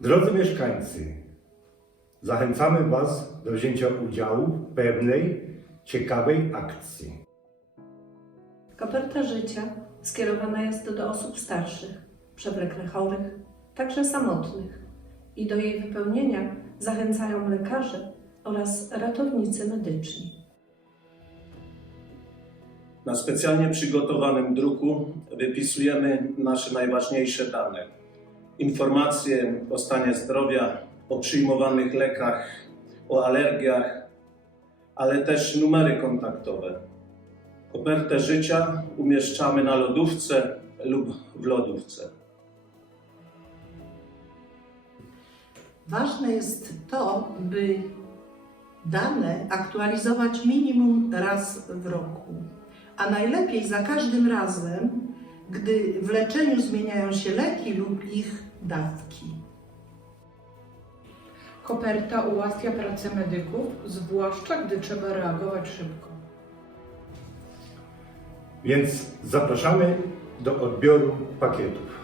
Drodzy mieszkańcy, zachęcamy Was do wzięcia udziału w pewnej ciekawej akcji. Koperta życia skierowana jest do osób starszych, przewlekle chorych, także samotnych i do jej wypełnienia zachęcają lekarze oraz ratownicy medyczni. Na specjalnie przygotowanym druku wypisujemy nasze najważniejsze dane. Informacje o stanie zdrowia, o przyjmowanych lekach, o alergiach, ale też numery kontaktowe. Kopertę życia umieszczamy na lodówce lub w lodówce. Ważne jest to, by dane aktualizować minimum raz w roku, a najlepiej za każdym razem, gdy w leczeniu zmieniają się leki lub ich dawki. Koperta ułatwia pracę medyków, zwłaszcza gdy trzeba reagować szybko. Więc zapraszamy do odbioru pakietów.